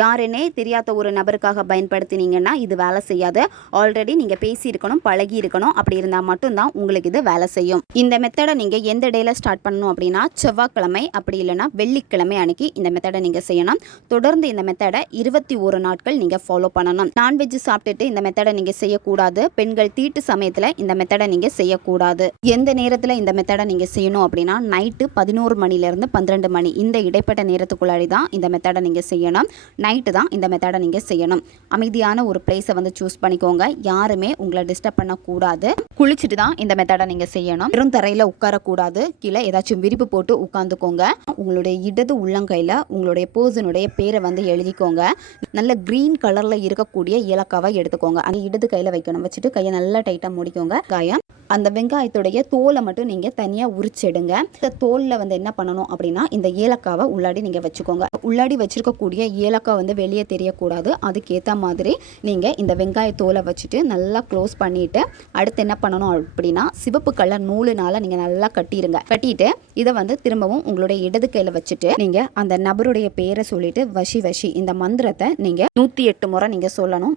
யாருன்னே தெரியாத ஒரு நபருக்காக பயன்படுத்தினீங்கன்னா இது வேலை செய்யாது. ஆல்ரெடி நீங்கள் பேசியிருக்கணும் பழகி இருக்கணும் அப்படி இருந்தால் மட்டும்தான் உங்களுக்கு இது வேலை செய்யும். இந்த மெத்தடை நீங்கள் எந்த டேல ஸ்டார்ட் பண்ணணும் அப்படின்னா செவ்வாய்க்கிழமை அப்படி இல்லைன்னா வெள்ளிக்கிழமை அன்னைக்கு இந்த மெத்தடை நீங்கள் செய்யணும். தொடர்ந்து இந்த மெத்தடை இருபத்தி ஒரு நாட்கள் நீங்கள் ஃபாலோ பண்ணணும். நான்வெஜ் சாப்பிட்டுட்டு இந்த மெத்தடை நீங்கள் செய்யக்கூடாது. பெண்கள் தீட்டு சமயத்தில் இந்த மெத்தடை நீங்கள் செய்யக்கூடாது. எந்த நேரத்தில் இந்த மெத்தடை நீங்கள் செய்யணும் அப்படின்னா நைட்டு பதினோரு மணிலேருந்து பன்னிரெண்டு மணி. இந்த இடைப்பட்ட நேரத்துக்குள்ளாடி தான் இந்த மெத்தடை நீங்கள் செய்யணும். நைட்டு தான் இந்த மெத்தடை நீங்கள் செய்யணும். அமைதியான ஒரு பிளேஸை வந்து சூஸ் பண்ணிக்கோங்க. யாருமே உங்களை டிஸ்டர்ப் பண்ணக்கூடாது. குளிச்சுட்டு தான் இந்த மெத்தடை நீங்கள் செய்யணும். வெறும் தரையில் உட்காரக்கூடாது. கீழே ஏதாச்சும் விரிப்பு போட்டு உட்காந்துக்கோங்க. உங்களுடைய இடது உள்ளங்கையில் உங்களுடைய பர்சனுடைய பேரை வந்து எழுதிக்கோங்க. நல்ல க்ரீன் கலரில் இருக்கக்கூடிய இலக்காவை எடுத்துக்கோங்க. அந்த இடது கையில் வைக்கணும். வச்சுட்டு கையை நல்லா டைட்டாக முடிக்கோங்க. காயம். அந்த வெங்காயத்துடைய தோலை மட்டும் நீங்கள் தனியாக உரிச்செடுங்க. இந்த தோலில் வந்து என்ன பண்ணணும் அப்படின்னா இந்த ஏலக்காவை உள்ளாடி நீங்கள் வச்சுக்கோங்க. உள்ளாடி வச்சுருக்கக்கூடிய ஏலக்காய் வந்து வெளியே தெரியக்கூடாது. அதுக்கேற்ற மாதிரி நீங்கள் இந்த வெங்காய தோலை வச்சுட்டு நல்லா க்ளோஸ் பண்ணிவிட்டு அடுத்து என்ன பண்ணணும் அப்படின்னா சிவப்பு கலர் நூலுனால நீங்கள் நல்லா கட்டிடுங்க கட்டிட்டு இதை வந்து திரும்பவும் உங்களுடைய இடது கையில் வச்சுட்டு நீங்கள் அந்த நபருடைய பேரை சொல்லிட்டு வஷி வஷி இந்த மந்திரத்தை நீங்கள் நூற்றி எட்டு முறை நீங்கள் சொல்லணும்.